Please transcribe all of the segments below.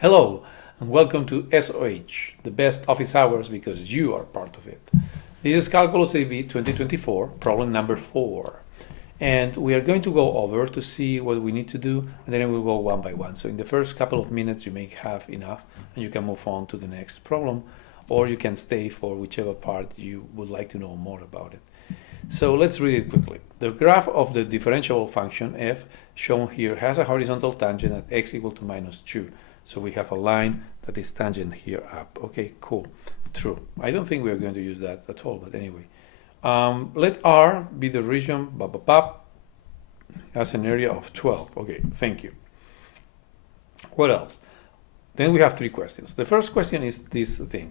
Hello, and welcome to SOH, the best office hours because you are part of it. This is Calculus AB 2024, problem number 4. And we are going to go over to see what we need to do, and then we'll go one by one. So in the first couple of minutes, you may have enough, and you can move on to the next problem, or you can stay for whichever part you would like to know more about it. So let's read it quickly. The graph of the differentiable function f shown here has a horizontal tangent at x equal to minus 2. So we have a line that is tangent here up. Okay, cool, true. I don't think we're going to use that at all, but anyway. Let R be the region as an area of 12. Okay, thank you. What else? Then we have 3 questions. The first question is this thing.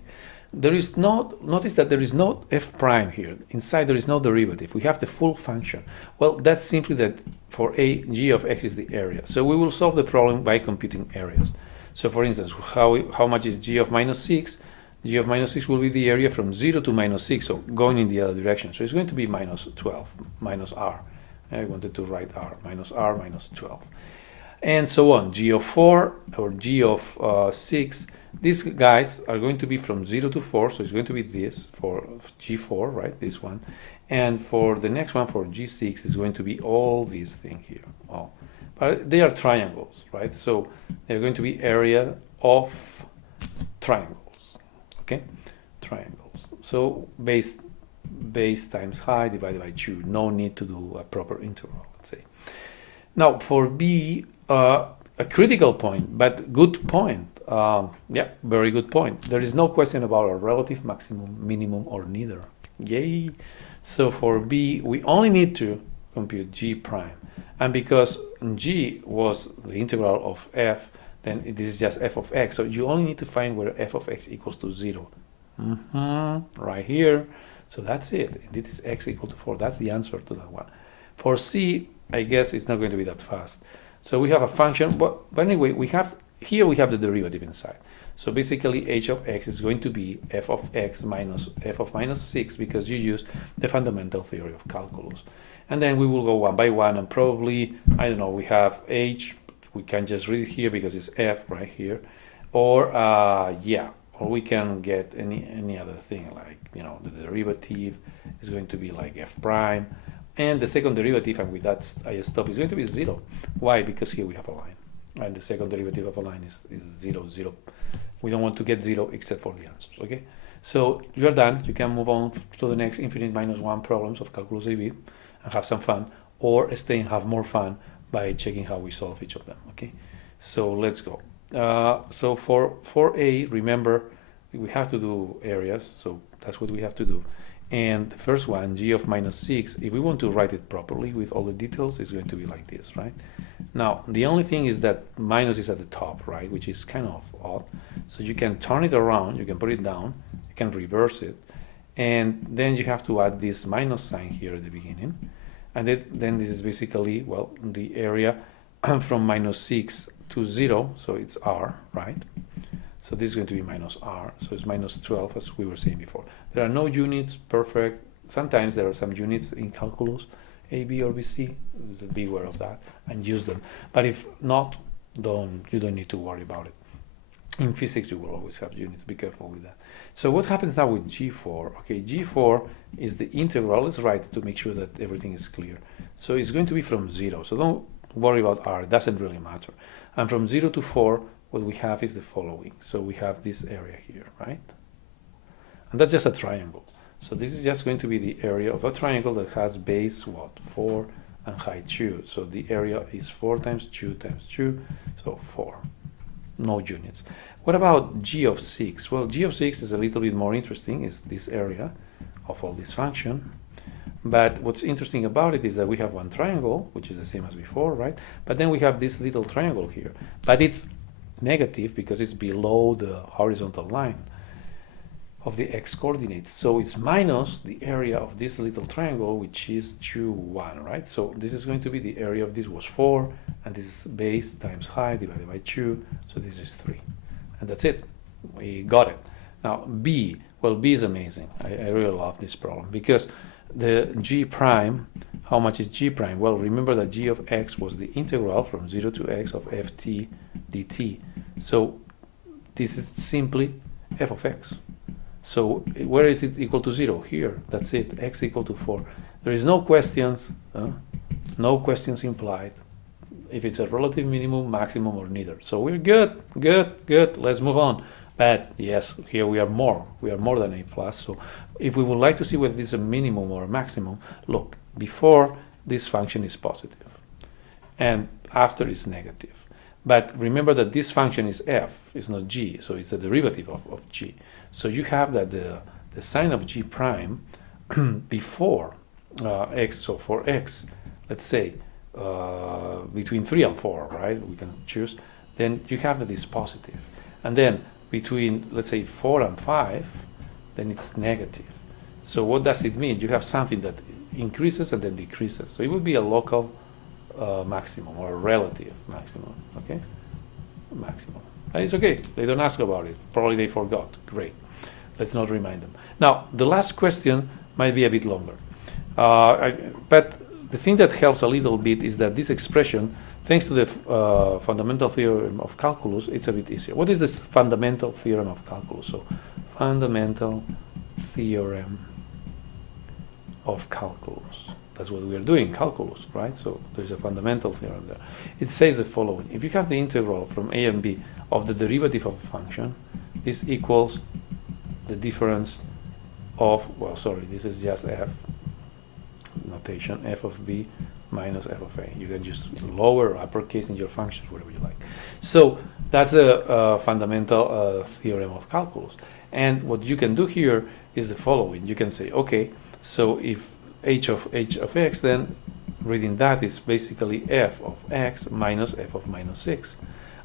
Notice that there is no f prime here. Inside there is no derivative. We have the full function. Well, that's simply that for a, g of x is the area. So we will solve the problem by computing areas. So for instance, how much is g of minus 6? G of minus 6 will be the area from 0 to minus 6, so going in the other direction. So it's going to be minus 12, minus r. I wanted to write r, minus 12. And so on. G of 4 or g of 6, these guys are going to be from 0 to 4, so it's going to be this for g4, right, this one. And for the next one, for g6, is going to be all these things here. Oh. But they are triangles, right? So they're going to be area of triangles, okay? Triangles. So base times height divided by 2. No need to do a proper integral, let's say. Now for B, a critical point, but good point. Yeah, very good point. There is no question about a relative maximum, minimum, or neither. Yay! So for B, we only need to compute g prime. And because g was the integral of f, then this is just f of x. So you only need to find where f of x equals to 0. Right here. So that's it. This is x equal to 4. That's the answer to that one. For C, I guess it's not going to be that fast. So we have a function, but anyway, we have the derivative inside. So basically h of x is going to be f of x minus f of minus 6 because you use the fundamental theory of calculus. And then we will go one by one, and probably, I don't know, we have h, we can just read it here because it's f right here, or yeah, or we can get any other thing, like, you know, the derivative is going to be like f prime, and the second derivative, and with that I stop, is going to be 0. Why? Because here we have a line, and the second derivative of a line is 0, 0. We don't want to get 0 except for the answers, okay? So you're done. You can move on to the next infinite minus 1 problems of Calculus AB and have some fun, or stay and have more fun by checking how we solve each of them, okay? So let's go. So for A, remember, we have to do areas, so that's what we have to do. And the first one, g of minus 6, if we want to write it properly with all the details, it's going to be like this, right? Now, the only thing is that minus is at the top, right, which is kind of odd. So you can turn it around, you can put it down, you can reverse it, and then you have to add this minus sign here at the beginning. And then this is basically, well, the area from minus 6 to 0, so it's r, right? So this is going to be minus r, so it's minus 12, as we were saying before. There are no units, perfect. Sometimes there are some units in calculus, A, B, or BC. Be aware of that and use them. But if not, you don't need to worry about it. In physics, you will always have units. Be careful with that. So what happens now with G4? Okay, G4 is the integral. Let's write it to make sure that everything is clear. So it's going to be from 0. So don't worry about r. It doesn't really matter. And from 0 to 4, what we have is the following. So we have this area here, right? And that's just a triangle. So this is just going to be the area of a triangle that has base, what, 4, and height 2. So the area is 4 times 2 times 2, so 4. No units. What about g of 6? Well, g of 6 is a little bit more interesting. It's this area of all this function. But what's interesting about it is that we have one triangle, which is the same as before, right? But then we have this little triangle here. But it's negative because it's below the horizontal line of the x coordinates. So it's minus the area of this little triangle, which is 2, 1, right? So this is going to be the area of this was 4, and this is base times height divided by 2, so this is 3. And that's it. We got it. Now B, well, B is amazing. I really love this problem because the g prime, how much is g prime? Well, remember that g of x was the integral from 0 to x of ft dt. So this is simply f of x. So where is it equal to 0? Here, that's it, x equal to 4. There is no questions, no questions implied if it's a relative minimum, maximum, or neither. So we're good, good. Let's move on. But yes, here we are more than a plus. So if we would like to see whether this is a minimum or a maximum, look, before this function is positive and after is negative. But remember that this function is f, it's not g, so it's a derivative of g. So you have that the sign of g prime before x, so for x, let's say, between 3 and 4, right? We can choose. Then you have that it's positive. And then between, let's say, 4 and 5, then it's negative. So what does it mean? You have something that increases and then decreases. So it would be a local maximum or a relative maximum, okay? Maximum. And it's okay. They don't ask about it. Probably they forgot. Great. Let's not remind them. Now, the last question might be a bit longer. But the thing that helps a little bit is that this expression, thanks to the fundamental theorem of calculus, it's a bit easier. What is this fundamental theorem of calculus? So, fundamental theorem of calculus. That's what we are doing, calculus, right? So there's a fundamental theorem there. It says the following. If you have the integral from a and b of the derivative of a function, this equals the difference of, well, sorry, this is just f notation, f of b minus f of a. You can just lower or uppercase in your functions, whatever you like. So that's the fundamental theorem of calculus. And what you can do here is the following. You can say, okay, so if h of x, then reading that is basically f of x minus f of minus 6.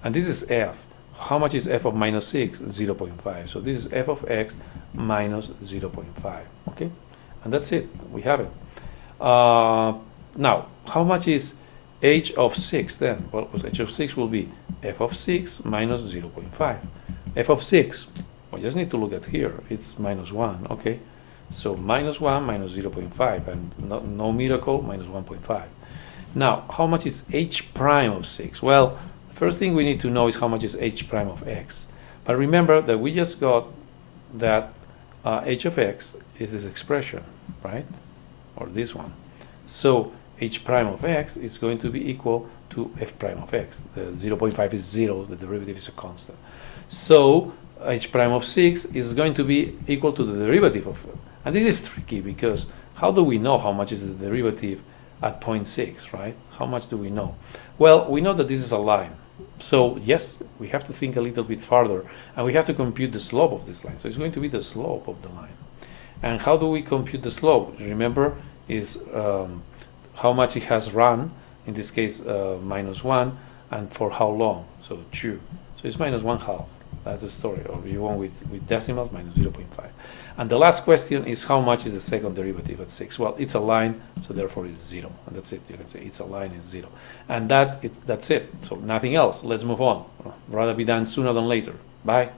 And this is f. How much is f of minus 6? 0.5. So this is f of x minus 0.5. Okay? And that's it. We have it. Now, how much is h of 6 then? Well, h of 6 will be f of 6 minus 0.5. f of 6, we just need to look at here. It's minus 1. Okay? So minus 1 minus 0.5, and no miracle, minus 1.5. Now, how much is h prime of 6? Well, the first thing we need to know is how much is h prime of x. But remember that we just got that h of x is this expression, right? Or this one. So h prime of x is going to be equal to f prime of x. The 0.5 is 0, the derivative is a constant. So h prime of 6 is going to be equal to the derivative of it. And this is tricky because how do we know how much is the derivative at 0.6, right? How much do we know? Well, we know that this is a line. So yes, we have to think a little bit farther and we have to compute the slope of this line. So it's going to be the slope of the line. And how do we compute the slope? Remember, is how much it has run, in this case minus 1, and for how long? So 2. So it's minus 1/2. That's the story. Or you want with decimals, minus 0.5. And the last question is how much is the second derivative at 6? Well, it's a line, so therefore it's 0. And that's it. You can say it's a line, it's 0. And that's it. So nothing else. Let's move on. Rather be done sooner than later. Bye.